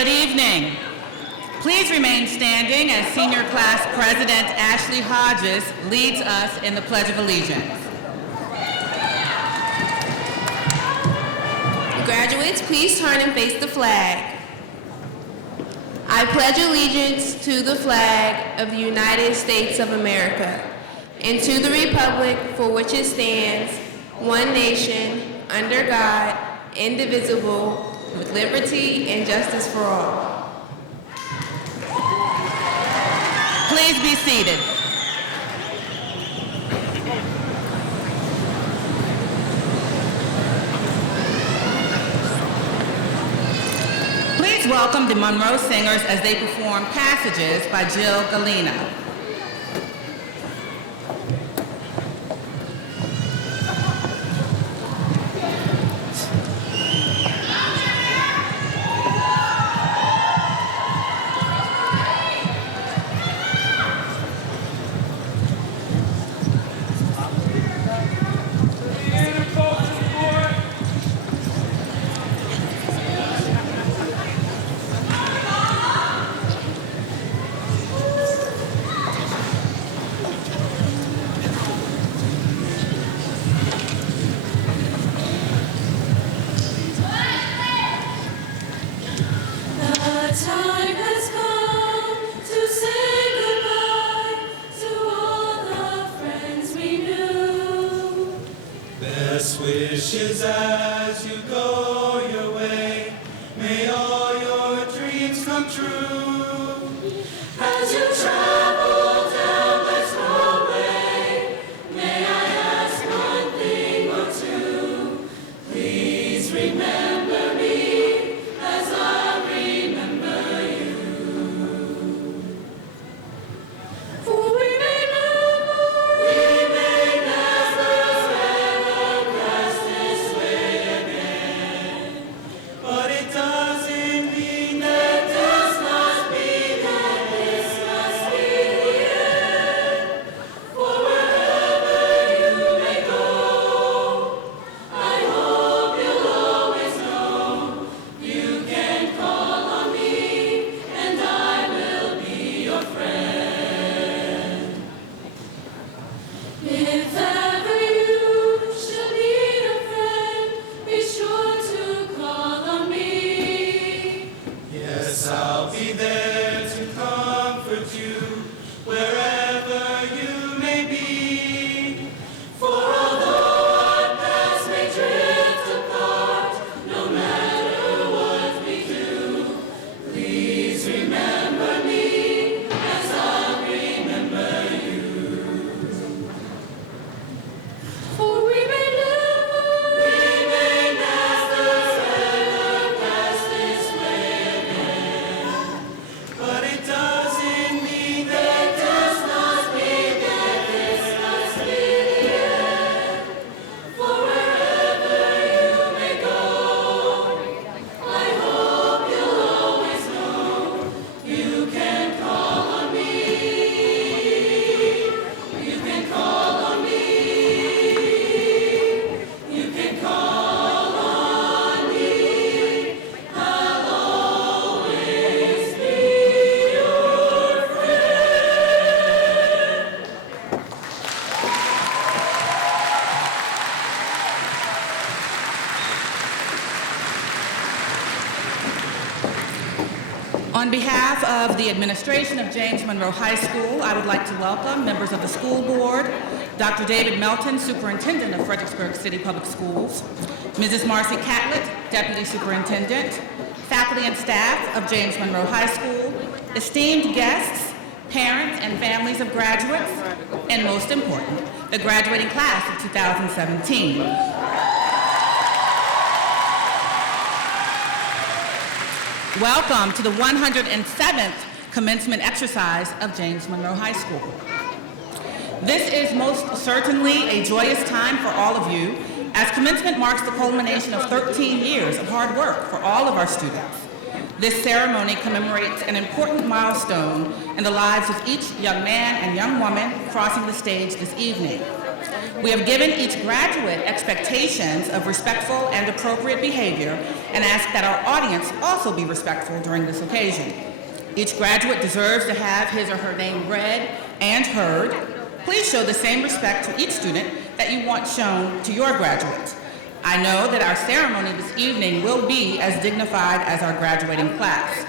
Good evening. Please remain standing as Senior Class President Ashley Hodges leads us in the Pledge of Allegiance. Graduates, please turn and face the flag. I pledge allegiance to the flag of the United States of America and to the republic for which it stands, one nation, under God, indivisible, with liberty and justice for all. Please be seated. Please welcome the Monroe Singers as they perform Passages by Jill Galena. Wishes as you go your way, may all your dreams come true. As you travel down life's way, may I ask one thing or two? Please remember me as I remember you. For we may I'll be there to comfort you wherever you may be. For although our paths may drift apart, no matter what we do, please remember me as I remember you. For we may On behalf of the administration of James Monroe High School, I would like to welcome members of the school board, Dr. David Melton, Superintendent of Fredericksburg City Public Schools, Mrs. Marcy Catlett, Deputy Superintendent, faculty and staff of James Monroe High School, esteemed guests, parents and families of graduates, and most important, the graduating class of 2017. Welcome to the 107th commencement exercise of James Monroe High School. This is most certainly a joyous time for all of you, as commencement marks the culmination of 13 years of hard work for all of our students. This ceremony commemorates an important milestone in the lives of each young man and young woman crossing the stage this evening. We have given each graduate expectations of respectful and appropriate behavior and ask that our audience also be respectful during this occasion. Each graduate deserves to have his or her name read and heard. Please show the same respect to each student that you want shown to your graduates. I know that our ceremony this evening will be as dignified as our graduating class.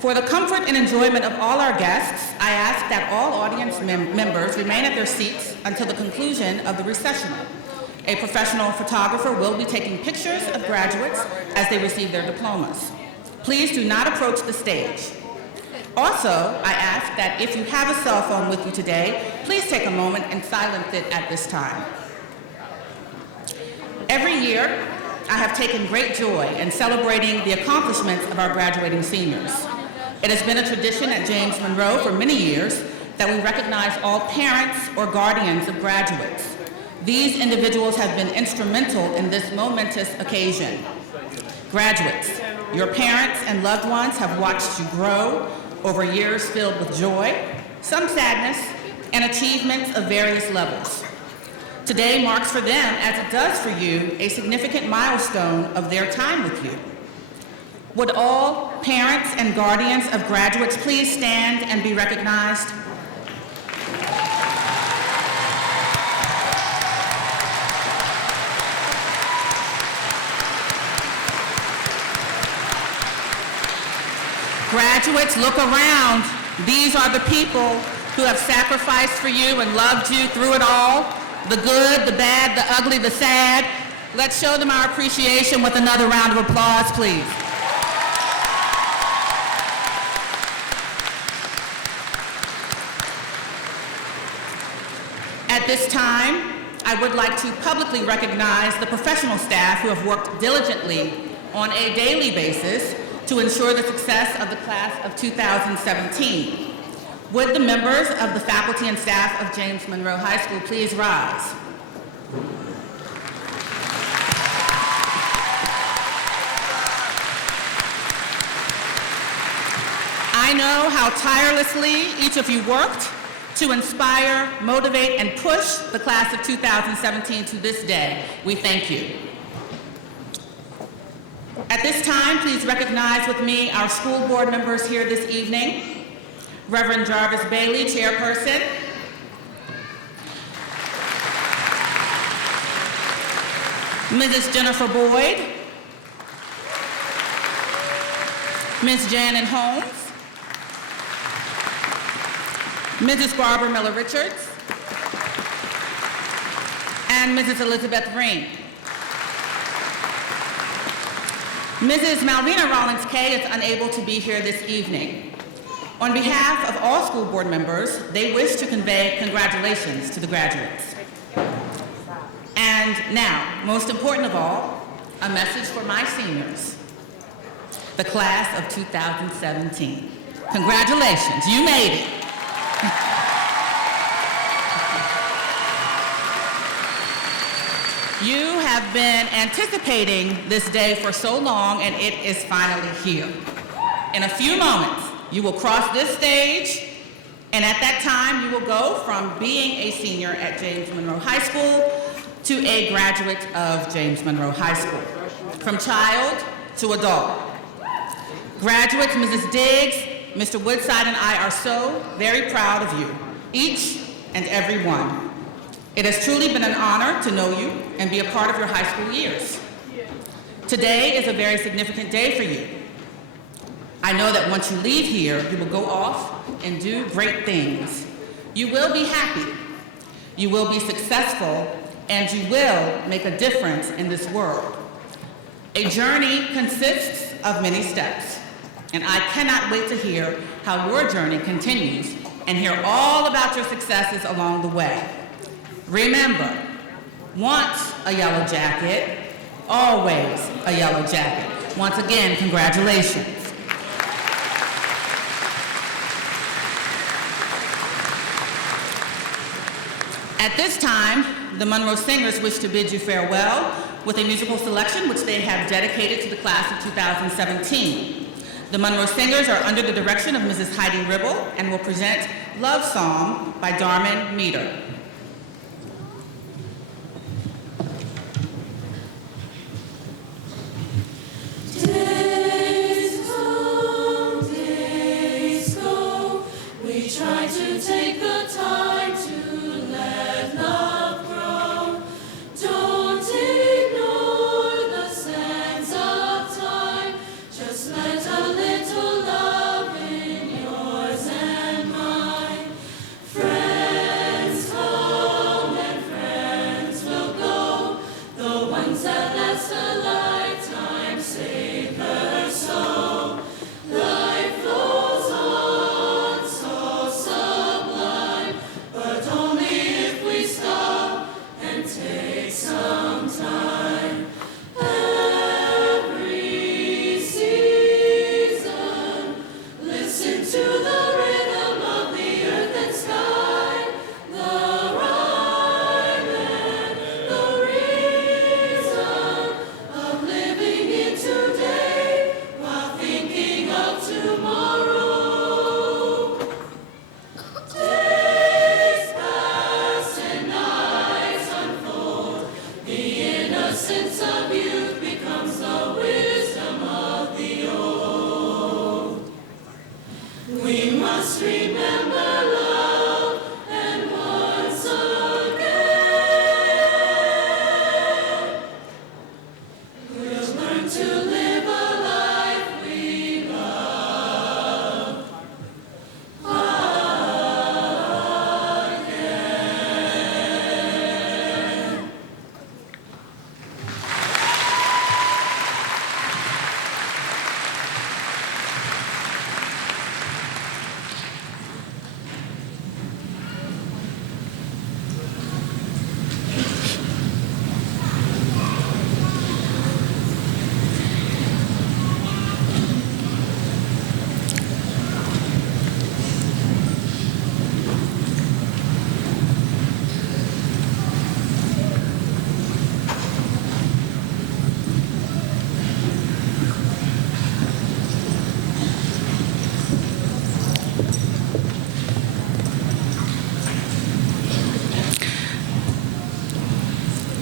For the comfort and enjoyment of all our guests, I ask that all audience members remain at their seats until the conclusion of the recessional. A professional photographer will be taking pictures of graduates as they receive their diplomas. Please do not approach the stage. Also, I ask that if you have a cell phone with you today, please take a moment and silence it at this time. Every year, I have taken great joy in celebrating the accomplishments of our graduating seniors. It has been a tradition at James Monroe for many years that we recognize all parents or guardians of graduates. These individuals have been instrumental in this momentous occasion. Graduates, your parents and loved ones have watched you grow over years filled with joy, some sadness, and achievements of various levels. Today marks for them, as it does for you, a significant milestone of their time with you. Would all parents and guardians of graduates please stand and be recognized? Graduates, look around. These are the people who have sacrificed for you and loved you through it all, the good, the bad, the ugly, the sad. Let's show them our appreciation with another round of applause, please. At this time, I would like to publicly recognize the professional staff who have worked diligently on a daily basis to ensure the success of the class of 2017. Would the members of the faculty and staff of James Monroe High School please rise? I know how tirelessly each of you worked to inspire, motivate, and push the class of 2017 to this day. We thank you. At this time, please recognize with me our school board members here this evening. Reverend Jarvis Bailey, chairperson. Mrs. Jennifer Boyd. Ms. Janet Holmes. Mrs. Barbara Miller-Richards. And Mrs. Elizabeth Ring. Mrs. Malvina Rollins-Kay is unable to be here this evening. On behalf of all school board members, they wish to convey congratulations to the graduates. And now, most important of all, a message for my seniors, the class of 2017. Congratulations, you made it. You have been anticipating this day for so long, and it is finally here. In a few moments, you will cross this stage, and at that time, you will go from being a senior at James Monroe High School to a graduate of James Monroe High School, from child to adult. Graduates, Mrs. Diggs, Mr. Woodside, and I are so very proud of you, each and every one. It has truly been an honor to know you and be a part of your high school years. Today is a very significant day for you. I know that once you leave here, you will go off and do great things. You will be happy, you will be successful, and you will make a difference in this world. A journey consists of many steps, and I cannot wait to hear how your journey continues and hear all about your successes along the way. Remember, once a yellow jacket, always a yellow jacket. Once again, congratulations. At this time, the Monroe Singers wish to bid you farewell with a musical selection which they have dedicated to the class of 2017. The Monroe Singers are under the direction of Mrs. Heidi Ribble and will present Love Song by Darman Meter.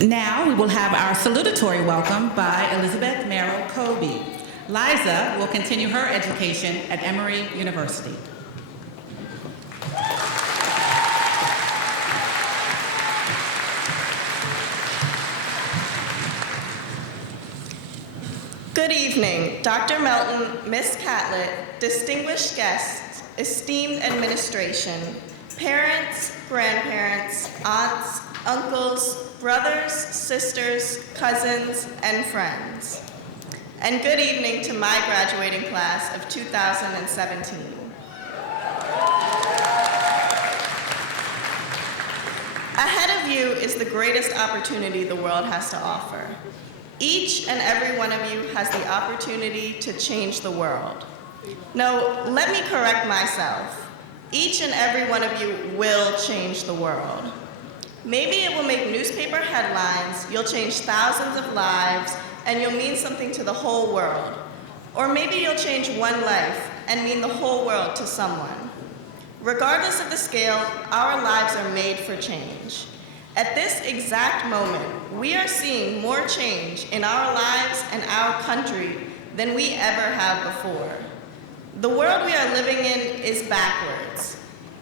Now we will have our salutatory welcome by Elizabeth Merrill Kobe. Liza will continue her education at Emory University. Good evening, Dr. Melton, Miss Catlett, distinguished guests, esteemed administration, parents, grandparents, aunts, uncles, brothers, sisters, cousins, and friends. And good evening to my graduating class of 2017. Ahead of you is the greatest opportunity the world has to offer. Each and every one of you has the opportunity to change the world. No, let me correct myself. Each and every one of you will change the world. Maybe it will make newspaper headlines, you'll change thousands of lives, and you'll mean something to the whole world. Or maybe you'll change one life and mean the whole world to someone. Regardless of the scale, our lives are made for change. At this exact moment, we are seeing more change in our lives and our country than we ever have before. The world we are living in is backwards.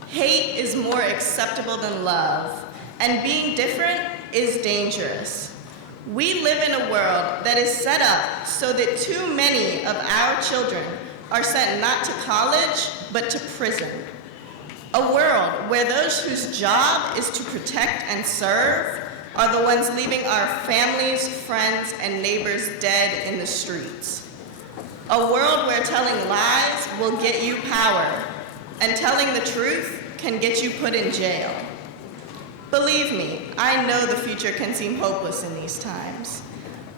Hate is more acceptable than love, and being different is dangerous. We live in a world that is set up so that too many of our children are sent not to college, but to prison. A world where those whose job is to protect and serve are the ones leaving our families, friends, and neighbors dead in the streets. A world where telling lies will get you power, and telling the truth can get you put in jail. Believe me, I know the future can seem hopeless in these times.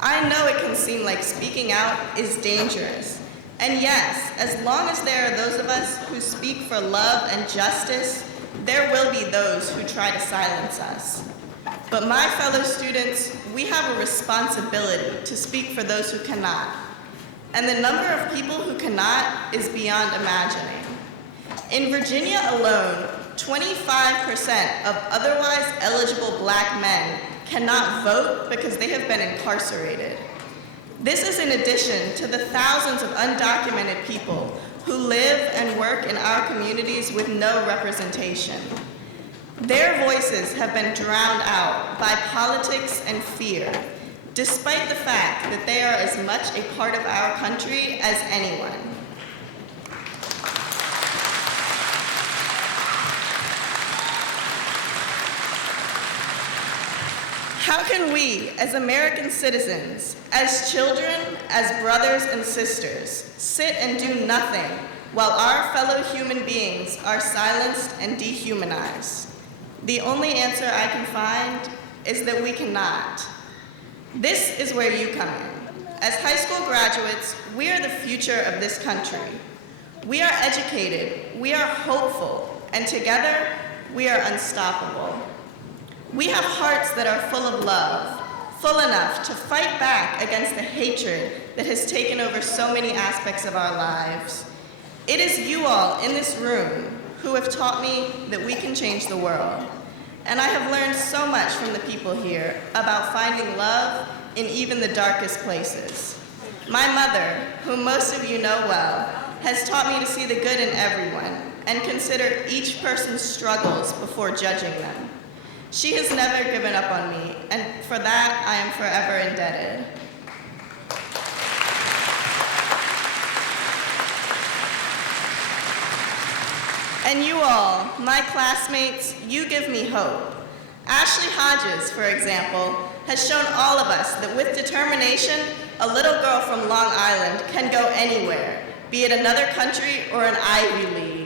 I know it can seem like speaking out is dangerous. And yes, as long as there are those of us who speak for love and justice, there will be those who try to silence us. But my fellow students, we have a responsibility to speak for those who cannot. And the number of people who cannot is beyond imagining. In Virginia alone, 25% of otherwise eligible Black men cannot vote because they have been incarcerated. This is in addition to the thousands of undocumented people who live and work in our communities with no representation. Their voices have been drowned out by politics and fear, despite the fact that they are as much a part of our country as anyone. How can we, as American citizens, as children, as brothers and sisters, sit and do nothing while our fellow human beings are silenced and dehumanized? The only answer I can find is that we cannot. This is where you come in. As high school graduates, we are the future of this country. We are educated, we are hopeful, and together, we are unstoppable. We have hearts that are full of love, full enough to fight back against the hatred that has taken over so many aspects of our lives. It is you all in this room who have taught me that we can change the world. And I have learned so much from the people here about finding love in even the darkest places. My mother, whom most of you know well, has taught me to see the good in everyone and consider each person's struggles before judging them. She has never given up on me, and for that, I am forever indebted. And you all, my classmates, you give me hope. Ashley Hodges, for example, has shown all of us that with determination, a little girl from Long Island can go anywhere, be it another country or an Ivy League.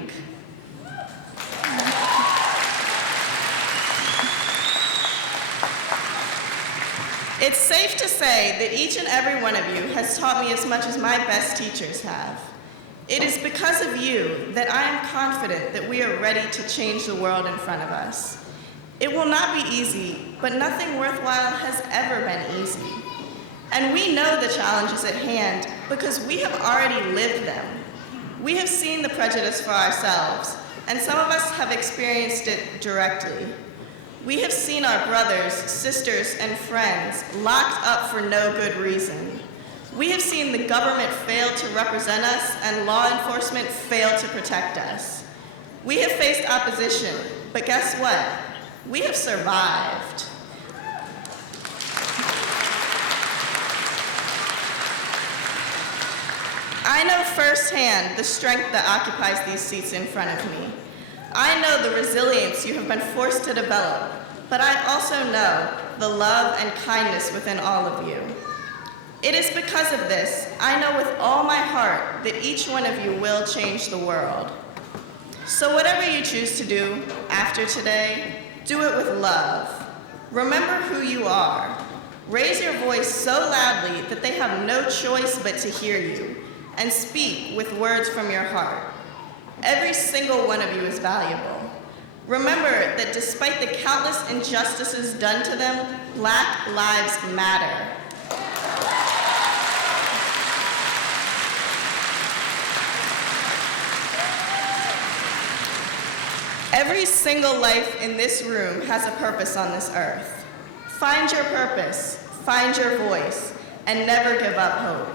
It's safe to say that each and every one of you has taught me as much as my best teachers have. It is because of you that I am confident that we are ready to change the world in front of us. It will not be easy, but nothing worthwhile has ever been easy. And we know the challenges at hand because we have already lived them. We have seen the prejudice for ourselves, and some of us have experienced it directly. We have seen our brothers, sisters, and friends locked up for no good reason. We have seen the government fail to represent us and law enforcement fail to protect us. We have faced opposition, but guess what? We have survived. I know firsthand the strength that occupies these seats in front of me. I know the resilience you have been forced to develop, but I also know the love and kindness within all of you. It is because of this, I know with all my heart that each one of you will change the world. So whatever you choose to do after today, do it with love. Remember who you are. Raise your voice so loudly that they have no choice but to hear you, and speak with words from your heart. Every single one of you is valuable. Remember that despite the countless injustices done to them, Black lives matter. Every single life in this room has a purpose on this earth. Find your purpose, find your voice, and never give up hope.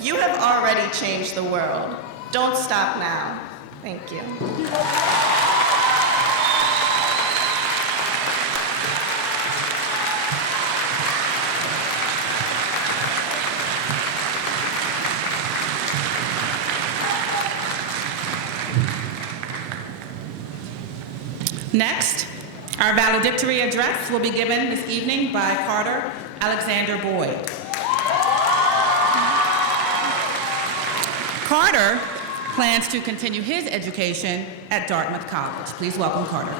You have already changed the world. Don't stop now. Thank you. Next, our valedictory address will be given this evening by Carter Alexander Boyd. Carter plans to continue his education at Dartmouth College. Please welcome Carter.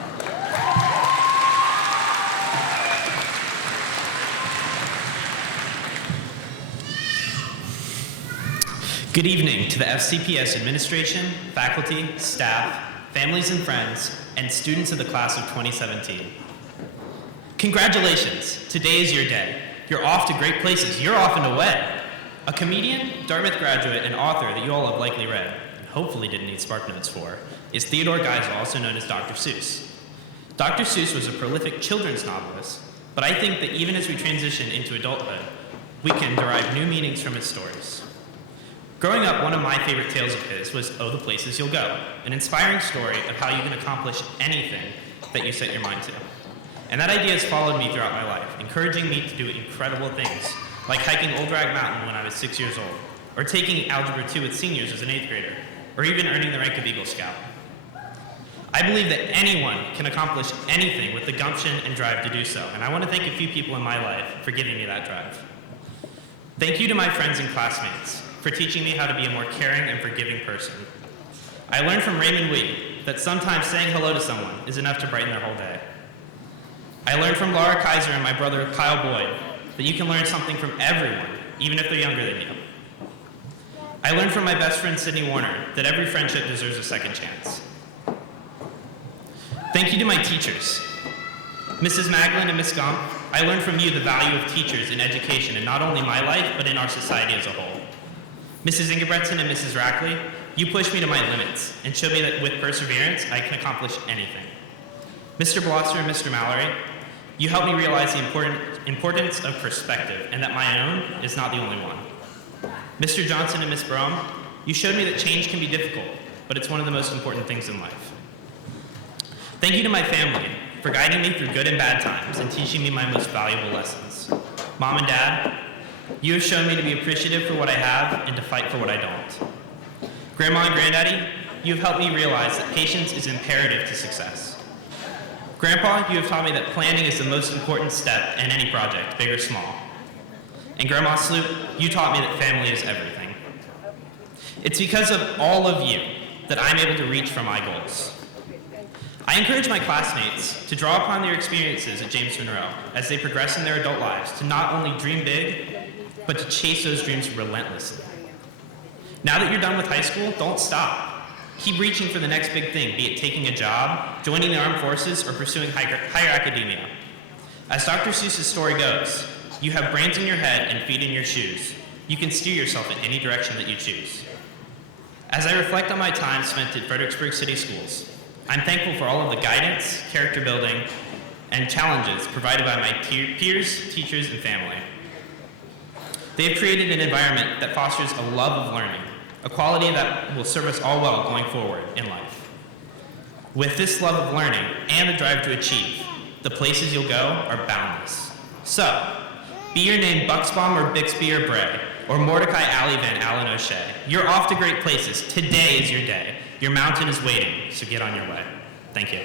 Good evening to the FCPS administration, faculty, staff, families and friends, and students of the class of 2017. Congratulations, today is your day. You're off to great places, you're off and away. A comedian, Dartmouth graduate, and author that you all have likely read, and hopefully didn't need spark notes for, is Theodore Geisel, also known as Dr. Seuss. Dr. Seuss was a prolific children's novelist, but I think that even as we transition into adulthood, we can derive new meanings from his stories. Growing up, one of my favorite tales of his was Oh, the Places You'll Go, an inspiring story of how you can accomplish anything that you set your mind to. And that idea has followed me throughout my life, encouraging me to do incredible things, like hiking Old Rag Mountain when I was 6 years old, or taking Algebra 2 with seniors as an 8th grader, or even earning the rank of Eagle Scout. I believe that anyone can accomplish anything with the gumption and drive to do so, and I want to thank a few people in my life for giving me that drive. Thank you to my friends and classmates for teaching me how to be a more caring and forgiving person. I learned from Raymond Wee that sometimes saying hello to someone is enough to brighten their whole day. I learned from Laura Kaiser and my brother Kyle Boyd that you can learn something from everyone, even if they're younger than you. I learned from my best friend Sydney Warner that every friendship deserves a second chance. Thank you to my teachers. Mrs. Maglin and Miss Gump, I learned from you the value of teachers in education in not only my life, but in our society as a whole. Mrs. Ingebretson and Mrs. Rackley, you pushed me to my limits and showed me that with perseverance, I can accomplish anything. Mr. Blosser and Mr. Mallory, you helped me realize the importance of perspective and that my own is not the only one. Mr. Johnson and Miss Brougham, you showed me that change can be difficult, but it's one of the most important things in life. Thank you to my family for guiding me through good and bad times and teaching me my most valuable lessons. Mom and Dad, you have shown me to be appreciative for what I have and to fight for what I don't. Grandma and Granddaddy, you have helped me realize that patience is imperative to success. Grandpa, you have taught me that planning is the most important step in any project, big or small. And Grandma Sloop, you taught me that family is everything. It's because of all of you that I'm able to reach for my goals. I encourage my classmates to draw upon their experiences at James Monroe as they progress in their adult lives to not only dream big, but to chase those dreams relentlessly. Now that you're done with high school, don't stop. Keep reaching for the next big thing, be it taking a job, joining the armed forces, or pursuing higher academia. As Dr. Seuss's story goes, you have brains in your head and feet in your shoes. You can steer yourself in any direction that you choose. As I reflect on my time spent at Fredericksburg City Schools, I'm thankful for all of the guidance, character building, and challenges provided by my peers, teachers, and family. They have created an environment that fosters a love of learning, a quality that will serve us all well going forward in life. With this love of learning and the drive to achieve, the places you'll go are boundless. So, be your name Bucksbaum or Bixby or Bray, or Mordecai Alley Van Allen O'Shea, you're off to great places. Today is your day. Your mountain is waiting, so get on your way. Thank you.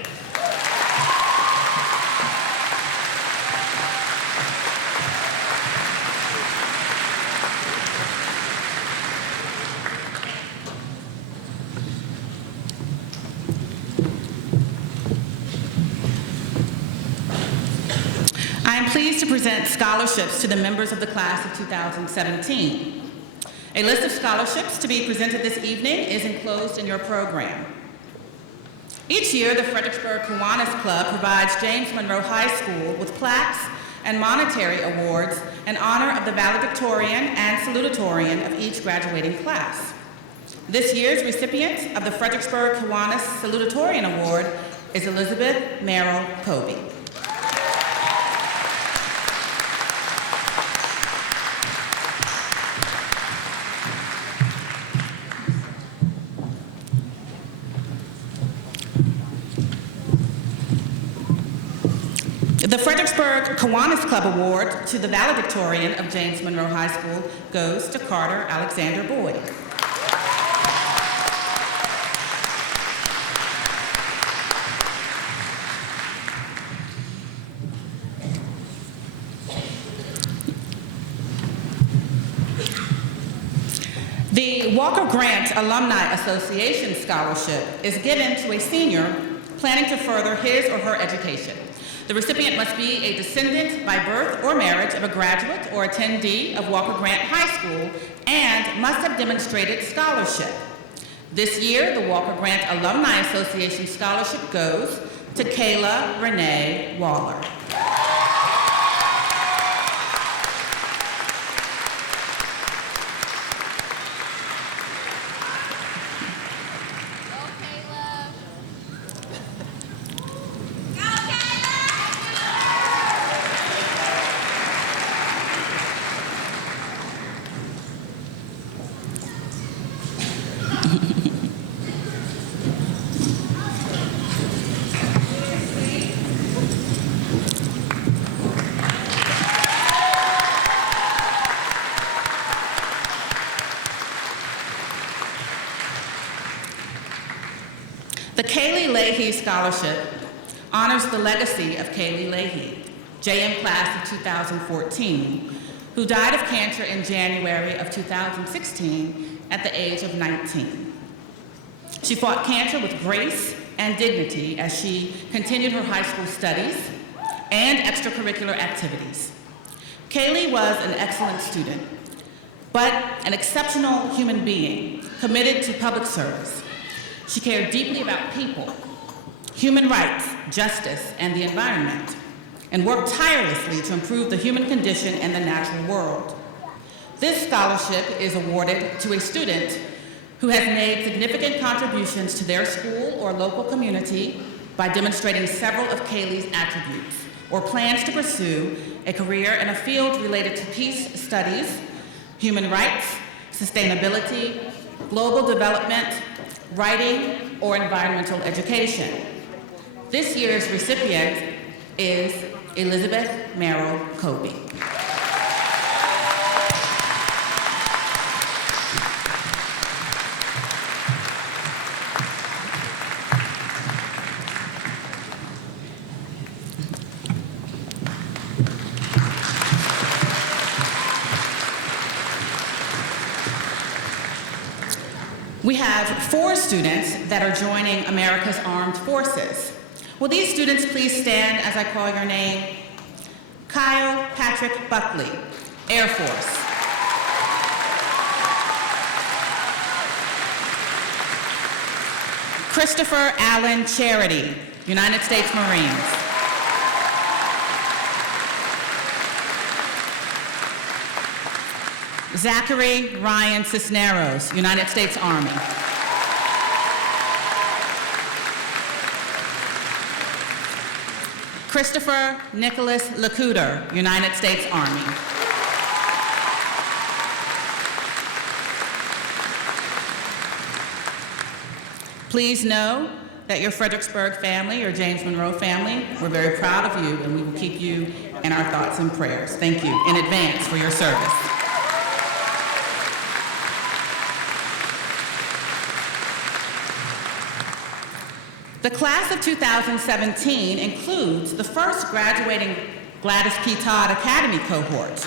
I am pleased to present scholarships to the members of the class of 2017. A list of scholarships to be presented this evening is enclosed in your program. Each year, the Fredericksburg Kiwanis Club provides James Monroe High School with plaques and monetary awards in honor of the valedictorian and salutatorian of each graduating class. This year's recipient of the Fredericksburg Kiwanis Salutatorian Award is Elizabeth Merrill Kobe. The Fredericksburg Kiwanis Club Award to the valedictorian of James Monroe High School goes to Carter Alexander Boyd. The Walker Grant Alumni Association Scholarship is given to a senior planning to further his or her education. The recipient must be a descendant by birth or marriage of a graduate or attendee of Walker Grant High School and must have demonstrated scholarship. This year, the Walker Grant Alumni Association Scholarship goes to Kayla Renee Waller. The Kaylee Leahy Scholarship honors the legacy of Kaylee Leahy, JM class of 2014, who died of cancer in January of 2016 at the age of 19. She fought cancer with grace and dignity as she continued her high school studies and extracurricular activities. Kaylee was an excellent student, but an exceptional human being committed to public service. She cared deeply about people, human rights, justice, and the environment, and worked tirelessly to improve the human condition and the natural world. This scholarship is awarded to a student who has made significant contributions to their school or local community by demonstrating several of Kaylee's attributes, or plans to pursue a career in a field related to peace studies, human rights, sustainability, global development, writing, or environmental education. This year's recipient is Elizabeth Merrill Kobe. We have 4 students that are joining America's Armed Forces. Will these students please stand as I call your name? Kyle Patrick Buckley, Air Force. Christopher Allen Charity, United States Marines. Zachary Ryan Cisneros, United States Army. Christopher Nicholas Lacuter, United States Army. Please know that your Fredericksburg family, your James Monroe family, we're very proud of you, and we will keep you in our thoughts and prayers. Thank you in advance for your service. The class of 2017 includes the first graduating Gladys P. Todd Academy cohort.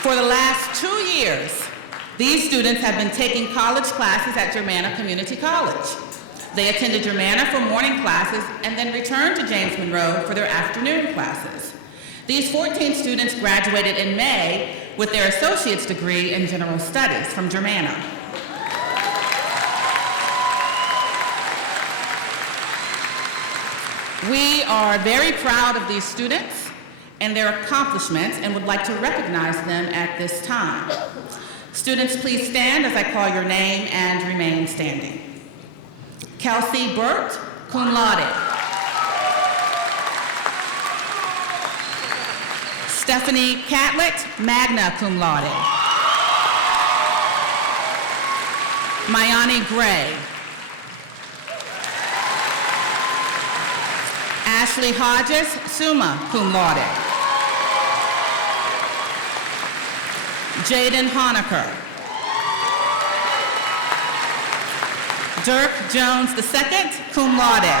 For the last 2 years, these students have been taking college classes at Germanna Community College. They attended Germanna for morning classes and then returned to James Monroe for their afternoon classes. These 14 students graduated in May with their associate's degree in general studies from Germanna. We are very proud of these students and their accomplishments and would like to recognize them at this time. Students, please stand as I call your name and remain standing. Kelsey Burt, cum laude. Stephanie Catlett, magna cum laude. Mayani Gray. Ashley Hodges, summa cum laude. Jaden Honaker. Dirk Jones II, cum laude.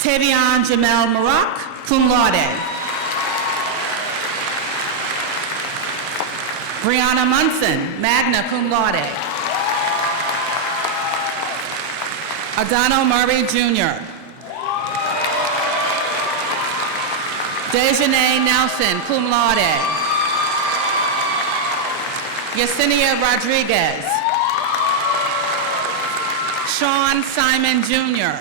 Tavion Jamel Marak, cum laude. Brianna Munson, magna cum laude. Adano Murray Jr. Dejanay Nelson, cum laude. Yesenia Rodriguez. Sean Simon Jr.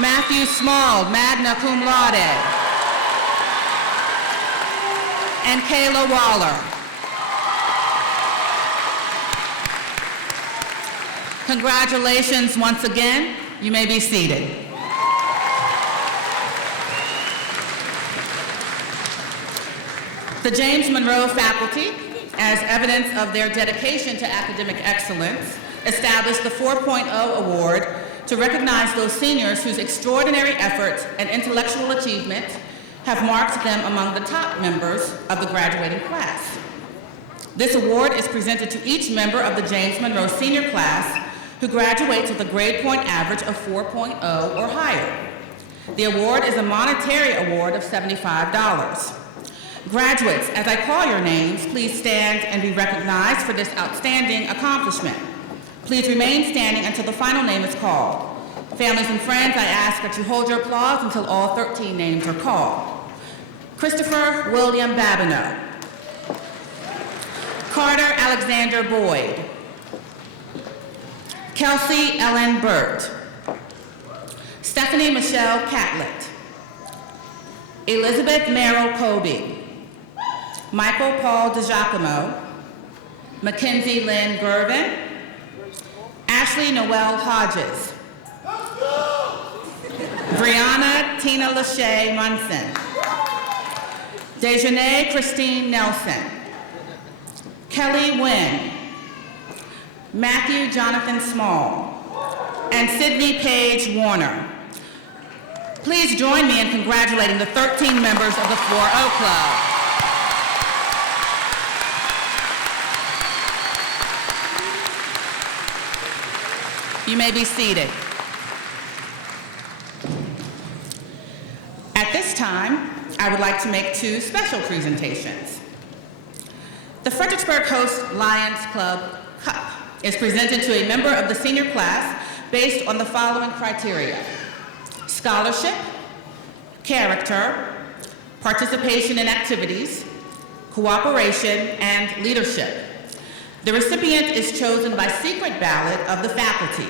Matthew Small, magna cum laude. And Kayla Waller. Congratulations once again. You may be seated. The James Monroe faculty, as evidence of their dedication to academic excellence, established the 4.0 award to recognize those seniors whose extraordinary efforts and intellectual achievement have marked them among the top members of the graduating class. This award is presented to each member of the James Monroe senior class who graduates with a grade point average of 4.0 or higher. The award is a monetary award of $75. Graduates, as I call your names, please stand and be recognized for this outstanding accomplishment. Please remain standing until the final name is called. Families and friends, I ask that you hold your applause until all 13 names are called. Christopher William Babineau. Carter Alexander Boyd. Kelsey Ellen Burt. Stephanie Michelle Catlett. Elizabeth Merrill Colby. Michael Paul DiGiacomo. Mackenzie Lynn Gervin. Ashley Noel Hodges. Brianna Tina Lachey Munson. Dejanay Christine Nelson. Kelly Wynn. Matthew Jonathan Small. And Sydney Paige Warner. Please join me in congratulating the 13 members of the 4-0 Club. You may be seated. At this time, I would like to make two special presentations. The Fredericksburg Host Lions Club Cup is presented to a member of the senior class based on the following criteria: scholarship, character, participation in activities, cooperation, and leadership. The recipient is chosen by secret ballot of the faculty.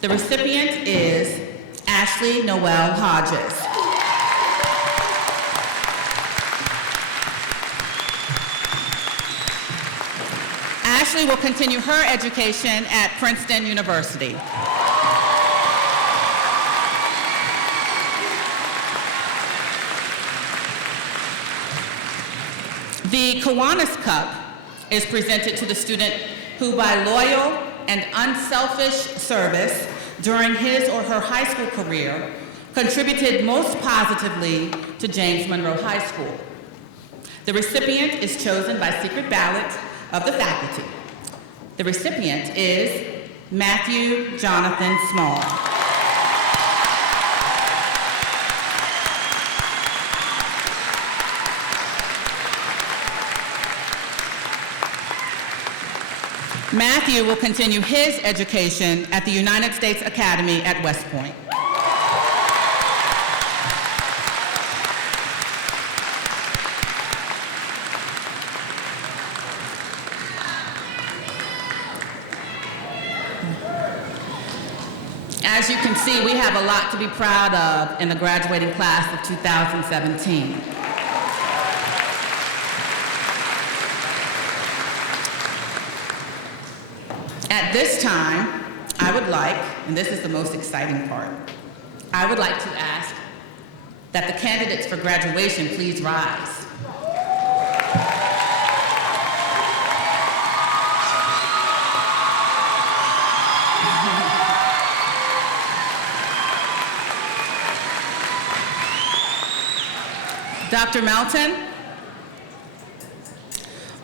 The recipient is Ashley Noel Hodges. Ashley will continue her education at Princeton University. The Kiwanis Cup is presented to the student who, by loyal and unselfish service during his or her high school career, contributed most positively to James Monroe High School. The recipient is chosen by secret ballot of the faculty. The recipient is Matthew Jonathan Small. Matthew will continue his education at the United States Academy at West Point. As you can see, we have a lot to be proud of in the graduating class of 2017. At this time, I would like, and this is the most exciting part, I would like to ask that the candidates for graduation please rise. Dr. Melton,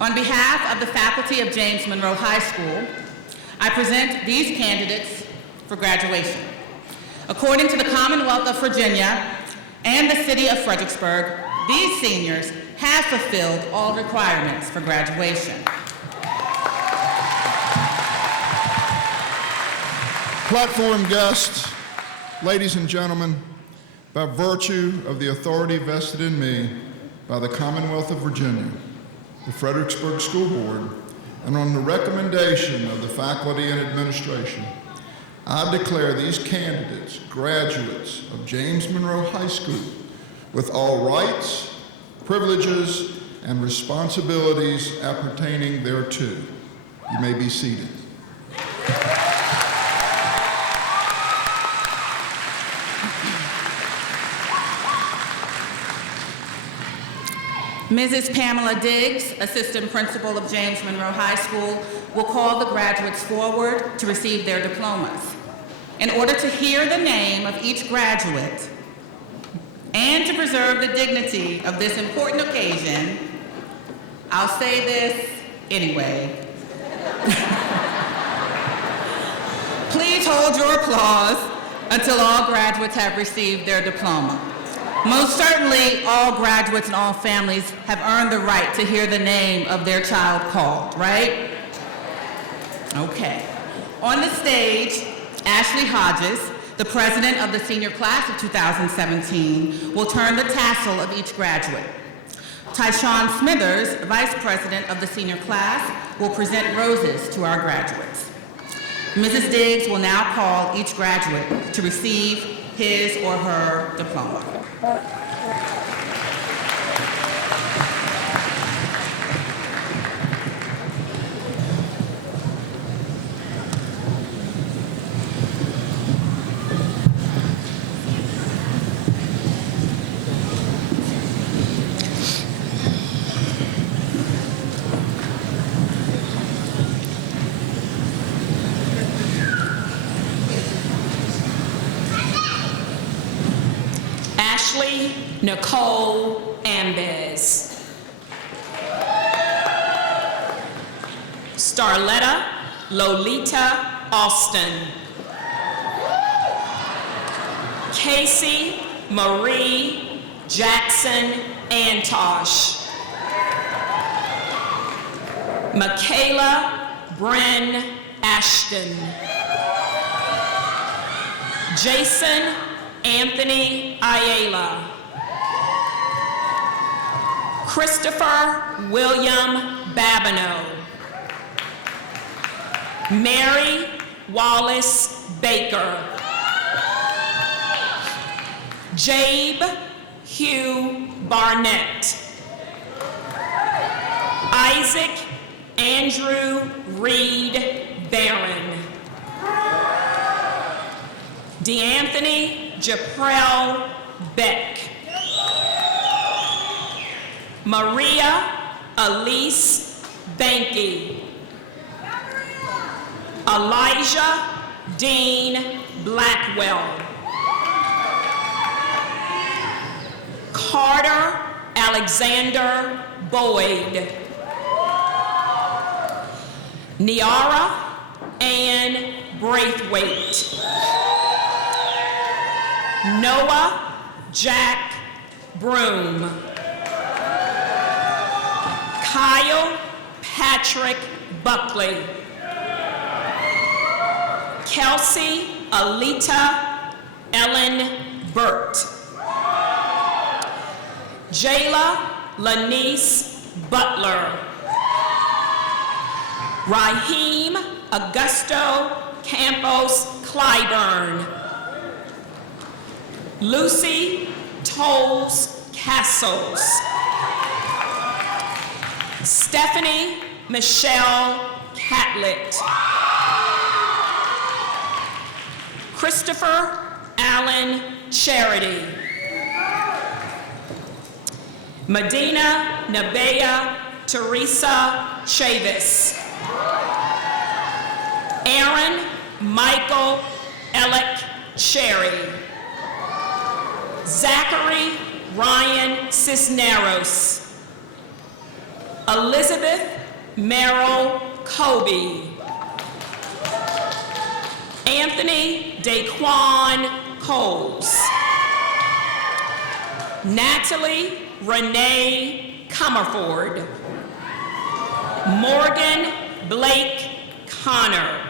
on behalf of the faculty of James Monroe High School, I present these candidates for graduation. According to the Commonwealth of Virginia and the City of Fredericksburg, these seniors have fulfilled all requirements for graduation. Platform guests, ladies and gentlemen, by virtue of the authority vested in me by the Commonwealth of Virginia, the Fredericksburg School Board, and on the recommendation of the faculty and administration, I declare these candidates graduates of James Monroe High School with all rights, privileges, and responsibilities appertaining thereto. You may be seated. Mrs. Pamela Diggs, Assistant Principal of James Monroe High School, will call the graduates forward to receive their diplomas. In order to hear the name of each graduate and to preserve the dignity of this important occasion, I'll say this anyway. Please hold your applause until all graduates have received their diploma. Most certainly, all graduates and all families have earned the right to hear the name of their child called, right? Okay. On the stage, Ashley Hodges, the president of the senior class of 2017, will turn the tassel of each graduate. Tyshawn Smithers, vice president of the senior class, will present roses to our graduates. Mrs. Diggs will now call each graduate to receive his or her diploma. Ashley Nicole Ambez. Starletta Lolita Austin. Casey Marie Jackson Antosh. Michaela Bryn Ashton. Jason Anthony Ayala. Christopher William Babineau. Mary Wallace Baker. Jabe Hugh Barnett. Isaac Andrew Reed Barron. DeAnthony Japrell Beck. Maria Elise Banky. Elijah Dean Blackwell. Carter Alexander Boyd. Niara Ann Braithwaite. Noah Jack Broom. Kyle Patrick Buckley. Kelsey Alita Ellen Burt. Jayla Lanice Butler. Raheem Augusto Campos Clyburn. Lucy Tolles Castles. Stephanie Michelle Catlett. Christopher Allen Charity. Medina Nebeah Teresa Chavis. Aaron Michael Ellick Cherry. Zachary Ryan Cisneros. Elizabeth Merrill Kobe. Anthony Daquan Coles. Natalie Renee Comerford. Morgan Blake Connor.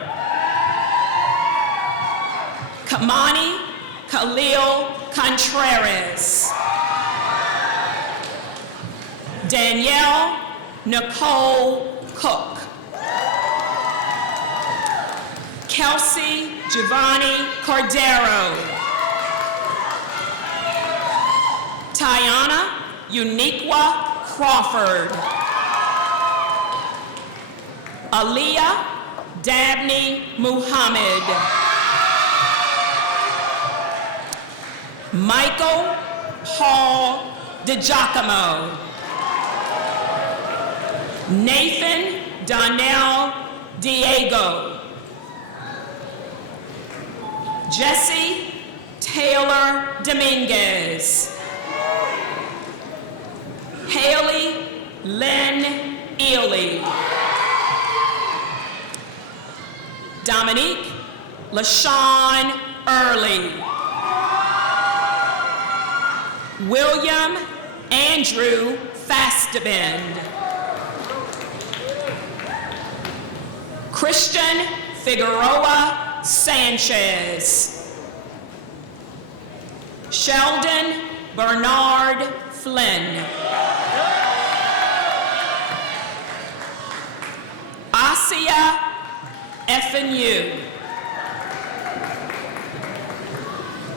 Kamani Khalil Contreras. Danielle Nicole Cook. Kelsey Giovanni Cordero. Tiana Uniqua Crawford. Aaliyah Dabney Muhammad. Michael Paul DiGiacomo. Nathan Donnell Diego. Jesse Taylor Dominguez. Haley Lynn Ely. Dominique LaShawn Early. William Andrew Fastebend. Christian Figueroa Sanchez. Sheldon Bernard Flynn. Asia FNU.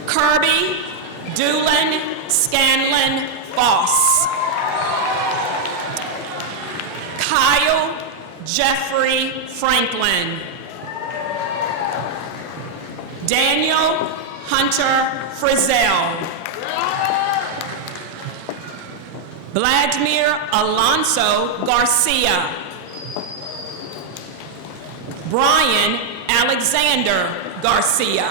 Kirby Doolin Scanlon Foss. Kyle Jeffrey Franklin. Daniel Hunter Frizzell. Vladimir Alonso Garcia. Brian Alexander Garcia.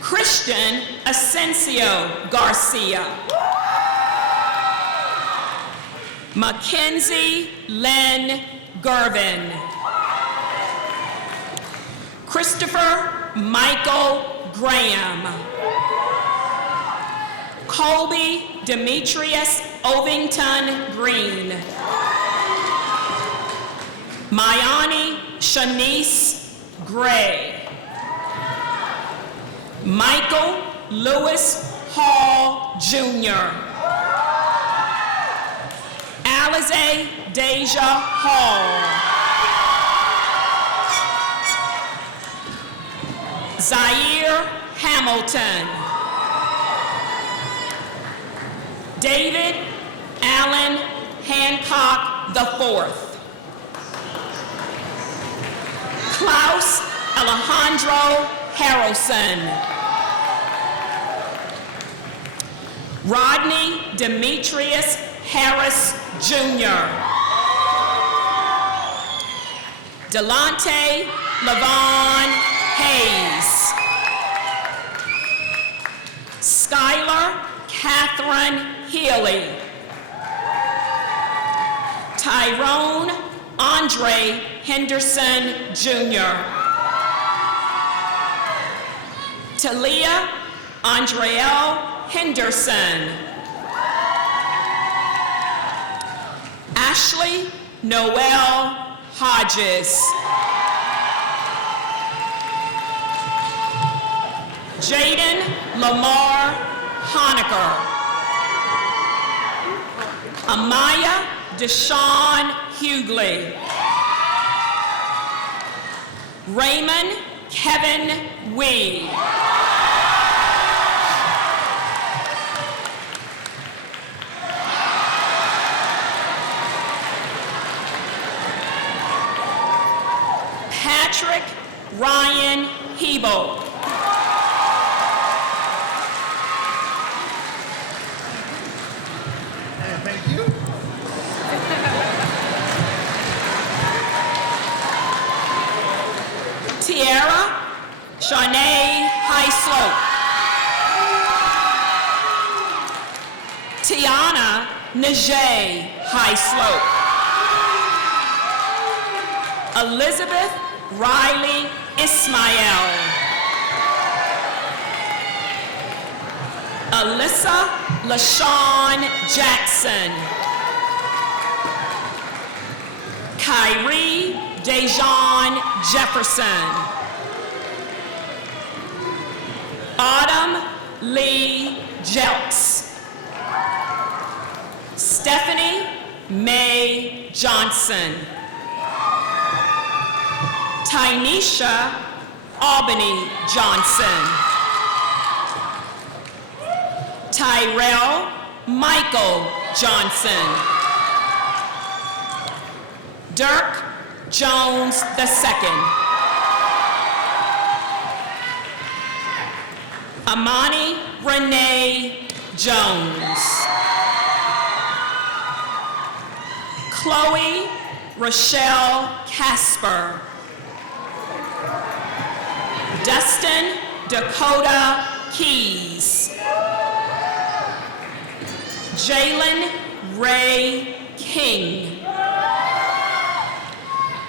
Christian Asensio Garcia. Mackenzie Lynn Gervin. Christopher Michael Graham. Colby Demetrius Ovington Green. Mayani Shanice Gray. Michael Lewis Hall Jr. Alize Deja Hall. Zaire Hamilton. David Allen Hancock IV. Klaus Alejandro Harrelson. Rodney Demetrius Harris, Jr. Delonte Lavon Hayes. Skylar Catherine Healy. Tyrone Andre Henderson, Jr. Talia Andreelle Henderson. Ashley Noel Hodges. Jaden Lamar Honaker. Amaya Deshawn Hughley. Raymond Kevin Wee. Patrick Ryan Hebel. Thank you. Tiara Shanae Highslope. Tiana Najee Highslope. Elizabeth Riley Ismail. Alyssa LaShawn Jackson. Kyrie Dejan Jefferson. Autumn Lee Jelks. Stephanie Mae Johnson. Tynesha Albany Johnson. Tyrell Michael Johnson. Dirk Jones II. Amani Renee Jones. Chloe Rochelle Casper. Dustin Dakota Keys. Jalen Ray King.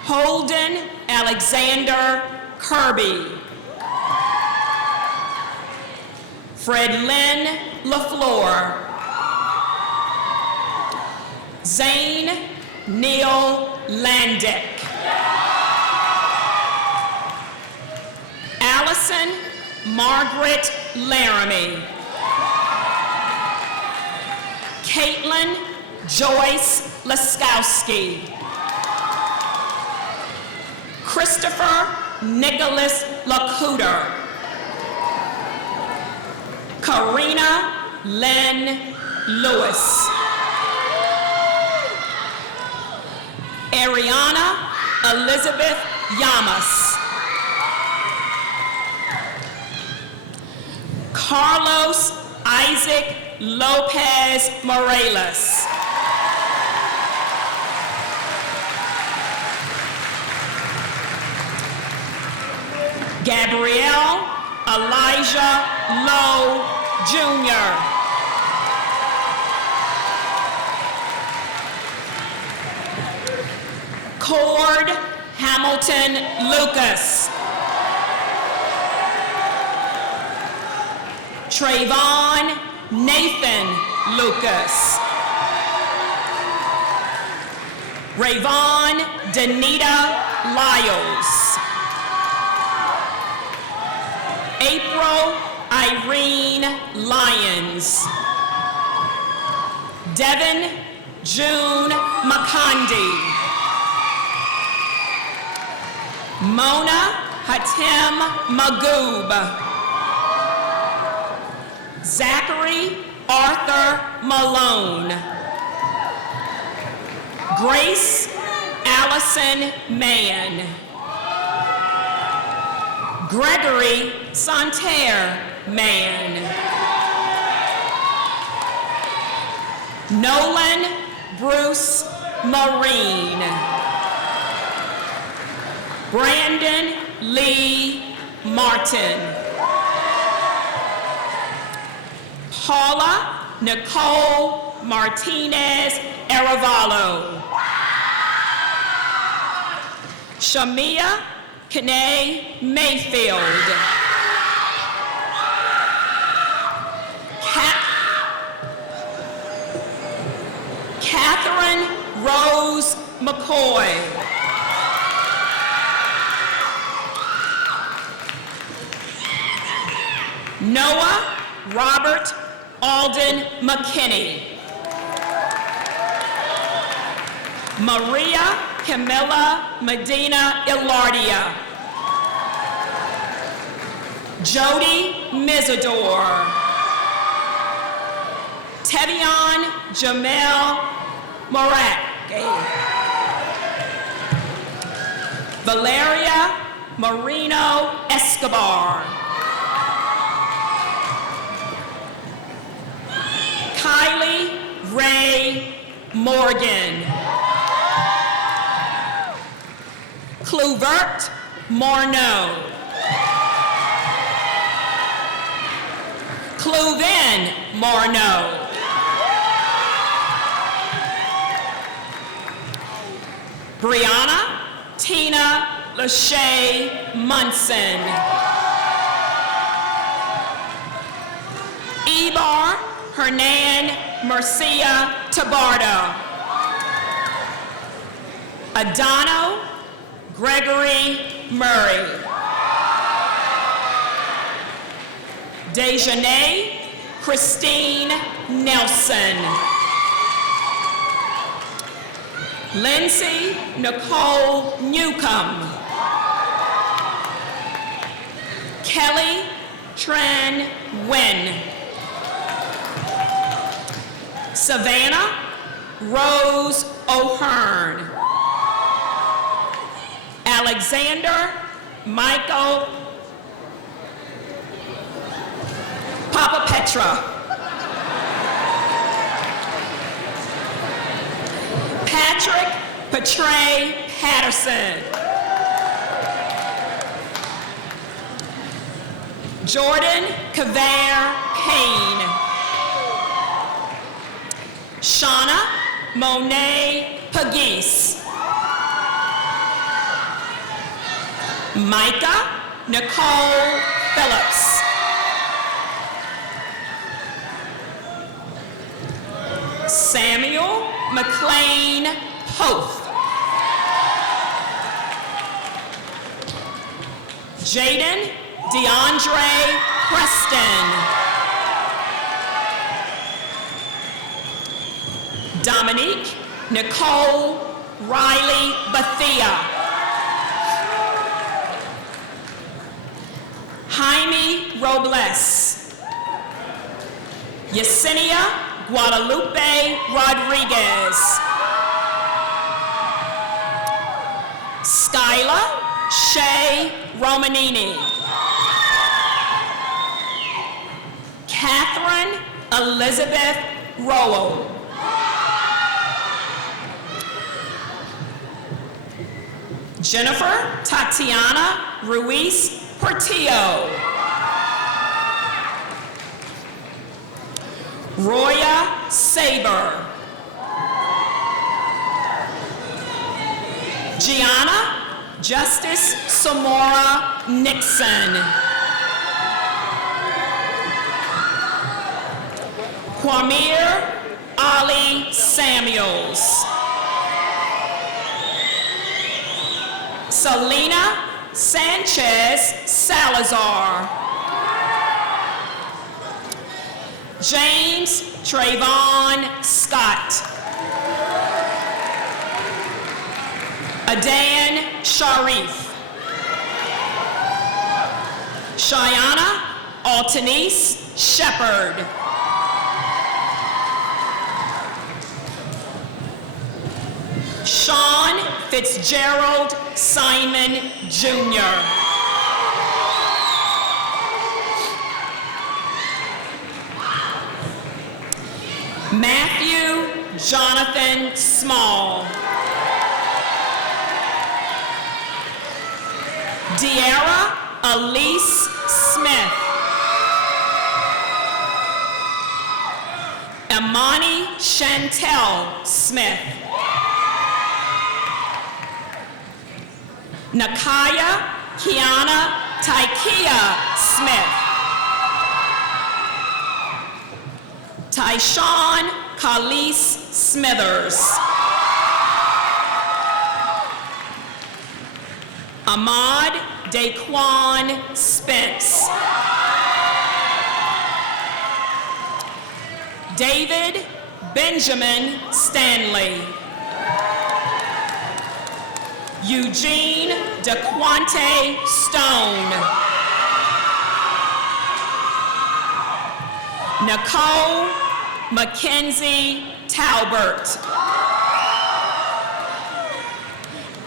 Holden Alexander Kirby. Fredlyn LaFleur. Zane Neil Landick. Allison Margaret Laramie. Caitlin Joyce Laskowski. Christopher Nicholas Lacuter. Karina Lynn Lewis. Ariana Elizabeth Llamas. Carlos Isaac Lopez Morales. Gabrielle Elijah Lowe, Jr. Cord Hamilton Lucas. Trayvon Nathan Lucas. Rayvon Danita Lyles. April Irene Lyons. Devin June McCondy. Mona Hatem Magoob. Zachary Arthur Malone. Grace Allison Mann. Gregory Santerre Mann. Nolan Bruce Marine. Brandon Lee Martin. Paula Nicole Martinez Arevalo. Shamia Kene Mayfield. Catherine Rose McCoy. Noah Robert Alden McKinney. Maria Camilla Medina Ilardia. Jody Mizador. Tevion Jamel Morak. Valeria Marino Escobar. Kylie Ray Morgan. Clouvert Morneau. Clouvin Morneau. Brianna Tina Lachey Munson. Ebar Hernan Mercia Tabardo. Adano Gregory Murray. Dejanay Christine Nelson. Lindsay Nicole Newcomb. Kelly Tran Nguyen. Savannah Rose O'Hearn. Alexander Michael Papa Petra. Patrick Patray Patterson. Jordan Kavare Payne. Shauna Monet Pagis. Micah Nicole Phillips. Samuel McLean Hoth. Jaden DeAndre Preston. Dominique Nicole Riley Bethia. Jaime Robles. Yesenia Guadalupe Rodriguez. Skyla Shay Romanini. Catherine Elizabeth Rowell. Jennifer Tatiana Ruiz Portillo. Roya Saber. Gianna Justice Samora Nixon. Kwamir Ali Samuels. Selena Sanchez Salazar. James Trayvon Scott. Adan Sharif. Shayana Altanese Shepherd. Deshaun Fitzgerald Simon, Jr. Matthew Jonathan Small. De'Ara Elise Smith. Imani Chantel Smith. Nakaya Kiana Taikia Smith. Tyshawn Khalees Smithers. Ahmad Daquan Spence. David Benjamin Stanley. Eugene DeQuante Stone. Nicole Mackenzie Talbert.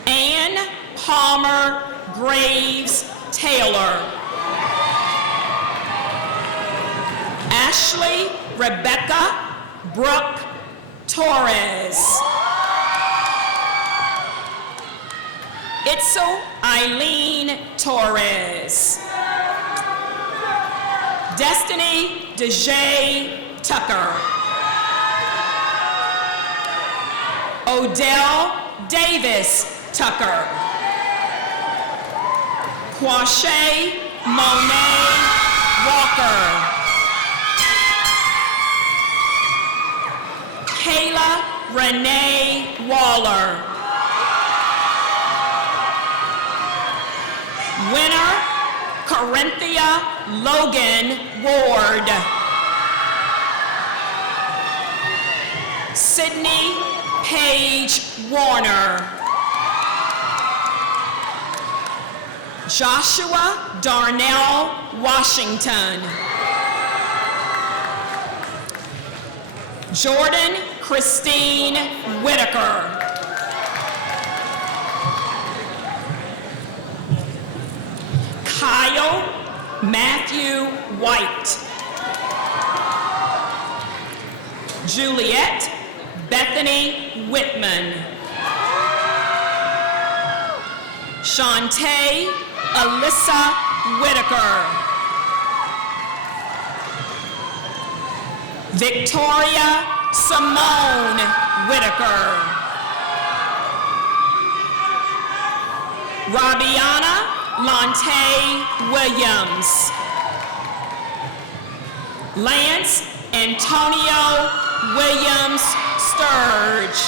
Ann Palmer Graves Taylor. Ashley Rebecca Brooke Torres. Itzel Eileen Torres. Destiny DeJay Tucker. Odell Davis Tucker. Quashay Monet Walker. Kayla Renee Waller. Winner, Corinthia Logan Ward. Sydney Paige Warner. Joshua Darnell Washington. Jordan Christine Whitaker. Kyle Matthew White. Juliet Bethany Whitman. Shantae Alyssa Whitaker. Victoria Simone Whitaker. Rabiana Lante Williams. Lance Antonio Williams Sturge.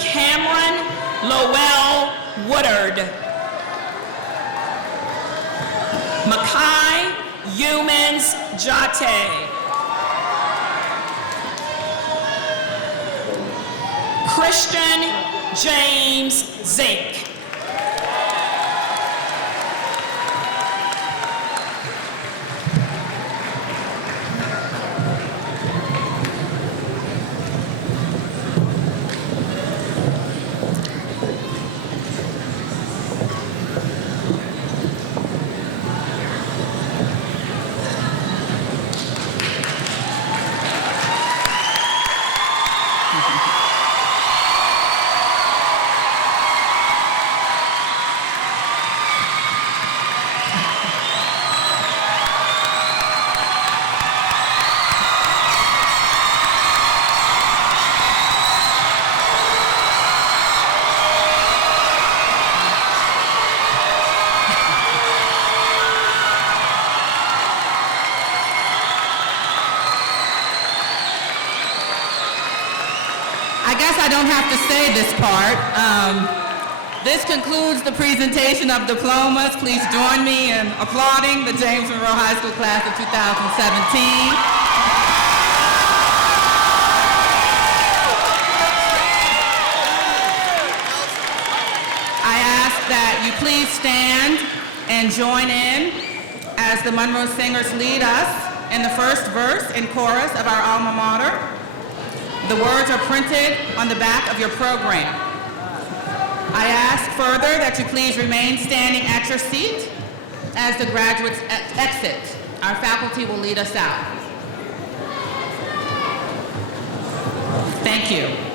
Cameron Lowell Woodard. Makai Humans Jate. Christian James Zink. I don't have to say this part. This concludes the presentation of diplomas. Please join me in applauding the James Monroe High School class of 2017. I ask that you please stand and join in as the Monroe Singers lead us in the first verse and chorus of our alma mater. The words are printed on the back of your program. I ask further that you please remain standing at your seat as the graduates exit. Our faculty will lead us out. Thank you.